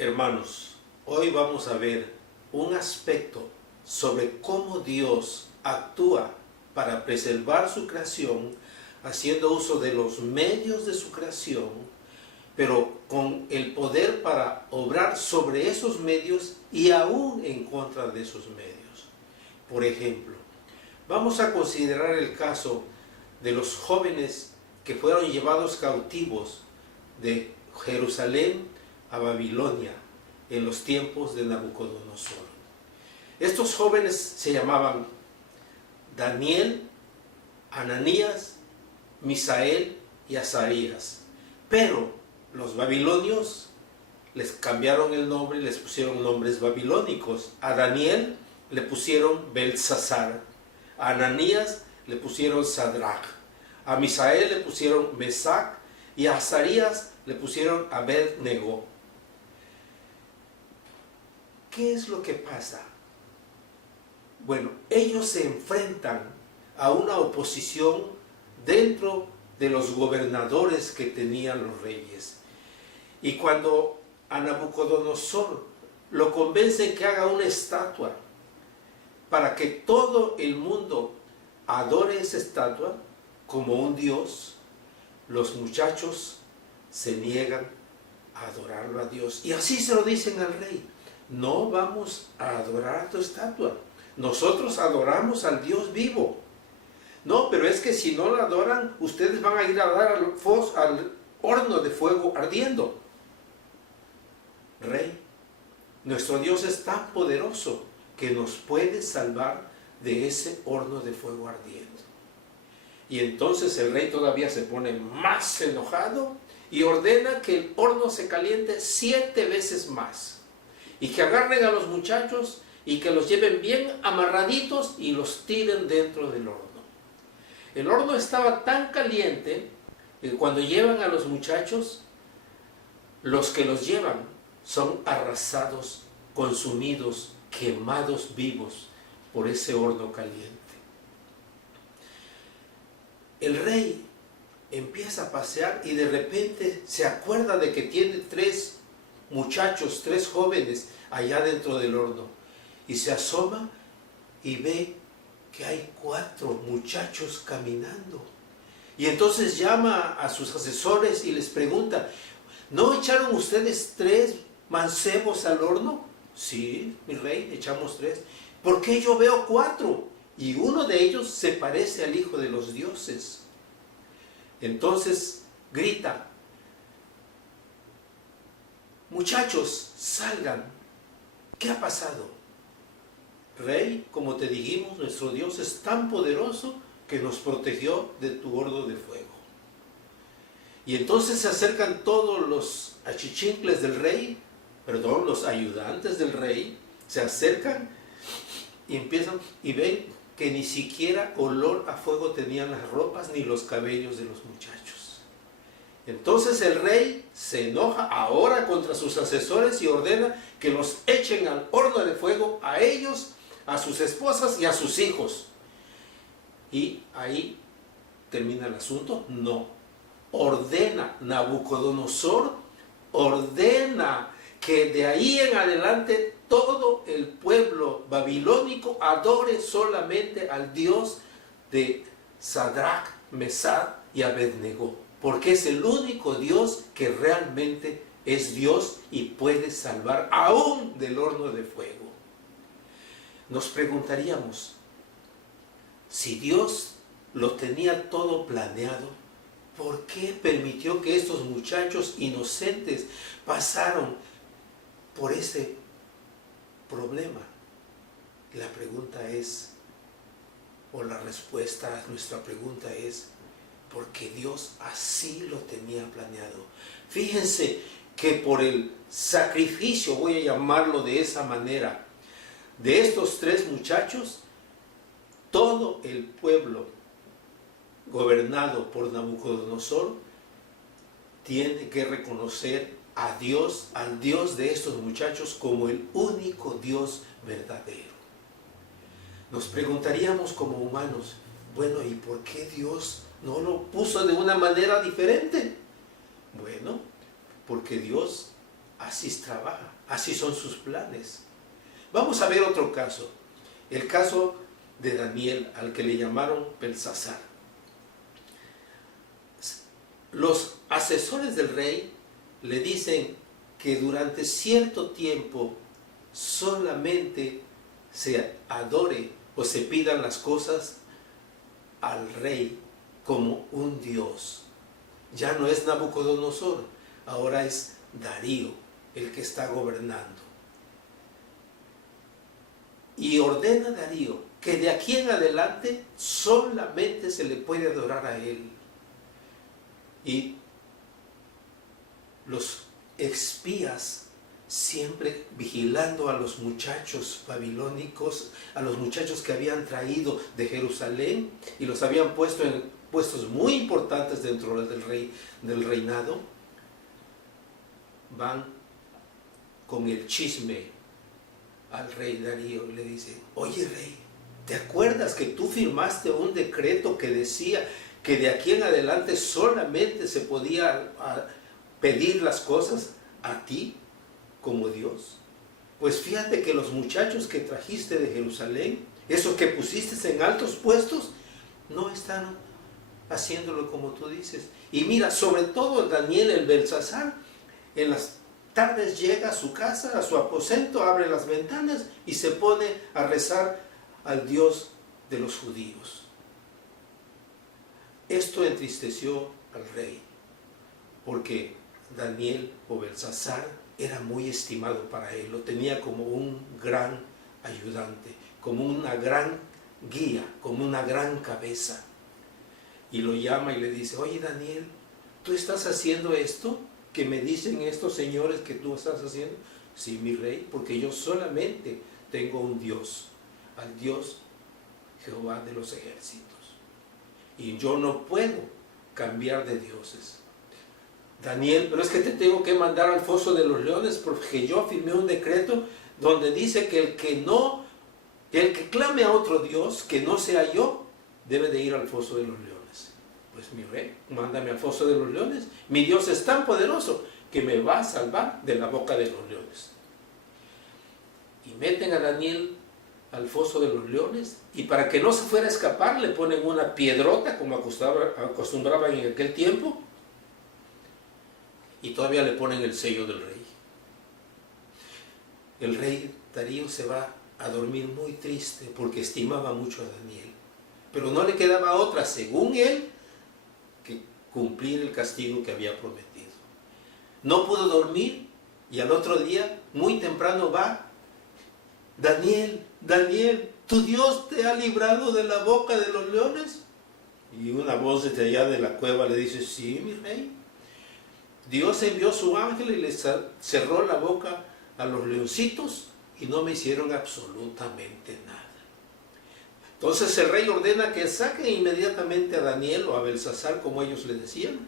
Hermanos, hoy vamos a ver un aspecto sobre cómo Dios actúa para preservar su creación, haciendo uso de los medios de su creación, pero con el poder para obrar sobre esos medios y aún en contra de esos medios. Por ejemplo, vamos a considerar el caso de los jóvenes que fueron llevados cautivos de Jerusalén a Babilonia en los tiempos de Nabucodonosor. Estos jóvenes se llamaban Daniel, Ananías, Misael y Azarías, pero los babilonios les cambiaron el nombre y les pusieron nombres babilónicos. A Daniel le pusieron Belsasar, a Ananías le pusieron Sadrach, a Misael le pusieron Mesac y a Azarías le pusieron Abed-Nego. ¿Qué es lo que pasa? Bueno, ellos se enfrentan a una oposición dentro de los gobernadores que tenían los reyes. Y cuando a Nabucodonosor lo convencen que haga una estatua para que todo el mundo adore esa estatua como un dios, los muchachos se niegan a adorarlo a Dios. Y así se lo dicen al rey: no vamos a adorar tu estatua, nosotros adoramos al Dios vivo. No, pero es que si no lo adoran, ustedes van a ir a dar al horno de fuego ardiendo. Rey, nuestro Dios es tan poderoso que nos puede salvar de ese horno de fuego ardiendo. Y entonces el rey todavía se pone más enojado y ordena que el horno se caliente 7 veces más. Y que agarren a los muchachos y que los lleven bien amarraditos y los tiren dentro del horno. El horno estaba tan caliente que cuando llevan a los muchachos, los que los llevan son arrasados, consumidos, quemados vivos por ese horno caliente. El rey empieza a pasear y de repente se acuerda de que tiene 3 muchachos, 3 jóvenes allá dentro del horno, y se asoma y ve que hay 4 muchachos caminando. Y entonces llama a sus asesores y les pregunta: ¿no echaron ustedes 3 mancebos al horno? Sí, mi rey, echamos 3. ¿Por qué yo veo 4? Y uno de ellos se parece al hijo de los dioses. Entonces grita: muchachos, salgan. ¿Qué ha pasado? Rey, como te dijimos, nuestro Dios es tan poderoso que nos protegió de tu horno de fuego. Y entonces se acercan todos los achichincles del rey, los ayudantes del rey, se acercan y empiezan y ven que ni siquiera olor a fuego tenían las ropas ni los cabellos de los muchachos. Entonces el rey se enoja ahora contra sus asesores y ordena que los echen al horno de fuego a ellos, a sus esposas y a sus hijos. Y ahí termina el asunto. No. Nabucodonosor ordena que de ahí en adelante todo el pueblo babilónico adore solamente al Dios de Sadrach, Mesach y Abed-Nego, porque es el único Dios que realmente es Dios y puede salvar aún del horno de fuego. Nos preguntaríamos, si Dios lo tenía todo planeado, ¿por qué permitió que estos muchachos inocentes pasaron por ese problema? La pregunta es, o la respuesta a nuestra pregunta es, porque Dios así lo tenía planeado. Fíjense que por el sacrificio, voy a llamarlo de esa manera, de estos 3 muchachos, todo el pueblo gobernado por Nabucodonosor tiene que reconocer a Dios, al Dios de estos muchachos, como el único Dios verdadero. Nos preguntaríamos como humanos, bueno, ¿y por qué Dios no lo puso de una manera diferente? Bueno, porque Dios así trabaja, así son sus planes. Vamos a ver otro caso, el caso de Daniel, al que le llamaron Belsasar. Los asesores del rey le dicen que durante cierto tiempo solamente se adore o se pidan las cosas al rey como un dios. Ya no es Nabucodonosor, ahora es Darío el que está gobernando. Y ordena a Darío que de aquí en adelante solamente se le puede adorar a él. Y los espías siempre vigilando a los muchachos babilónicos, a los muchachos que habían traído de Jerusalén y los habían puesto en puestos muy importantes dentro del reinado, van con el chisme al rey Darío y le dicen: oye rey, ¿te acuerdas que tú firmaste un decreto que decía que de aquí en adelante solamente se podía pedir las cosas a ti como Dios? Pues fíjate que los muchachos que trajiste de Jerusalén, esos que pusiste en altos puestos, no están haciéndolo como tú dices. Y mira, sobre todo Daniel el Belsasar, en las tardes llega a su casa, a su aposento, abre las ventanas y se pone a rezar al Dios de los judíos. Esto entristeció al rey, porque Daniel o Belsasar era muy estimado para él, lo tenía como un gran ayudante, como una gran guía, como una gran cabeza. Y lo llama y le dice: oye Daniel, ¿tú estás haciendo esto que me dicen estos señores que tú estás haciendo? Sí, mi rey, porque yo solamente tengo un Dios, al Dios Jehová de los ejércitos. Y yo no puedo cambiar de dioses. Daniel, pero es que te tengo que mandar al foso de los leones porque yo firmé un decreto donde dice que el que clame a otro Dios que no sea yo, debe de ir al foso de los leones. Pues mi rey, mándame al foso de los leones. Mi Dios es tan poderoso que me va a salvar de la boca de los leones. Y meten a Daniel al foso de los leones, y para que no se fuera a escapar le ponen una piedrota como acostumbraban en aquel tiempo, y todavía le ponen el sello del rey. El rey Darío se va a dormir muy triste porque estimaba mucho a Daniel, pero no le quedaba otra, según él, que cumplir el castigo que había prometido. No pudo dormir y al otro día, muy temprano, va: Daniel, Daniel, ¿tu Dios te ha librado de la boca de los leones? Y una voz desde allá de la cueva le dice: sí, mi rey. Dios envió su ángel y le cerró la boca a los leoncitos y no me hicieron absolutamente nada. Entonces el rey ordena que saquen inmediatamente a Daniel o a Belsasar, como ellos le decían,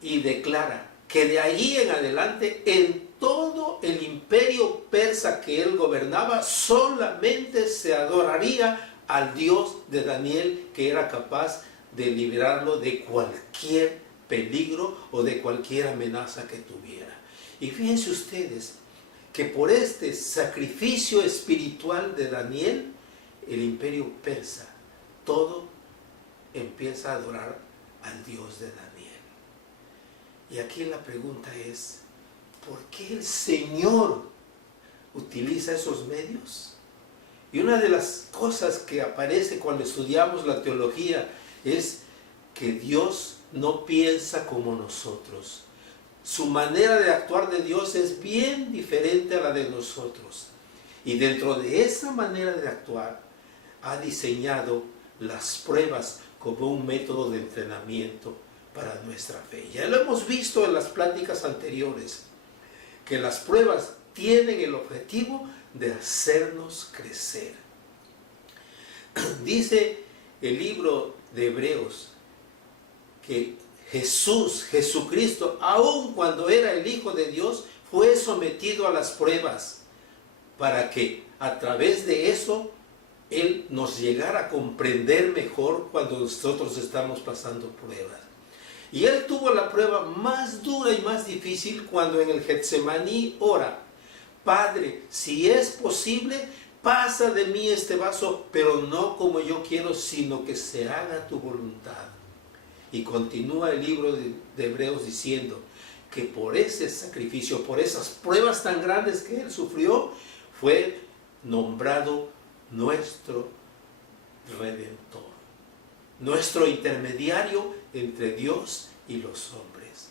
y declara que de allí en adelante, en todo el imperio persa que él gobernaba, solamente se adoraría al Dios de Daniel, que era capaz de librarlo de cualquier peligro o de cualquier amenaza que tuviera. Y fíjense ustedes que por este sacrificio espiritual de Daniel, el imperio persa, todo empieza a adorar al Dios de Daniel. Y aquí la pregunta es: ¿por qué el Señor utiliza esos medios? Y una de las cosas que aparece cuando estudiamos la teología es que Dios no piensa como nosotros. Su manera de actuar de Dios es bien diferente a la de nosotros. Y dentro de esa manera de actuar, ha diseñado las pruebas como un método de entrenamiento para nuestra fe. Ya lo hemos visto en las pláticas anteriores, que las pruebas tienen el objetivo de hacernos crecer. Dice el libro de Hebreos que Jesucristo, aun cuando era el Hijo de Dios, fue sometido a las pruebas para que a través de eso Él nos llegara a comprender mejor cuando nosotros estamos pasando pruebas. Y él tuvo la prueba más dura y más difícil cuando en el Getsemaní ora: Padre, si es posible, pasa de mí este vaso, pero no como yo quiero, sino que se haga tu voluntad. Y continúa el libro de Hebreos diciendo que por ese sacrificio, por esas pruebas tan grandes que él sufrió, fue nombrado nuestro Redentor, nuestro intermediario entre Dios y los hombres.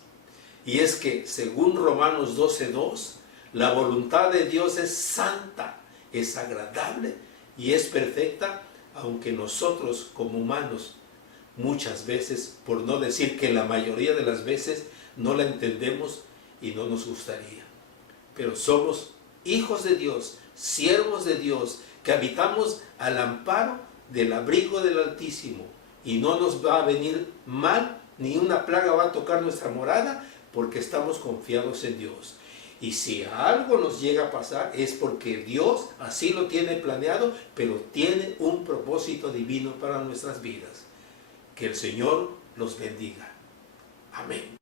Y es que, según Romanos 12:2, la voluntad de Dios es santa, es agradable y es perfecta, aunque nosotros como humanos muchas veces, por no decir que la mayoría de las veces, no la entendemos y no nos gustaría. Pero somos hijos de Dios, siervos de Dios, que habitamos al amparo del abrigo del Altísimo, y no nos va a venir mal, ni una plaga va a tocar nuestra morada, porque estamos confiados en Dios. Y si algo nos llega a pasar, es porque Dios así lo tiene planeado, pero tiene un propósito divino para nuestras vidas. Que el Señor los bendiga. Amén.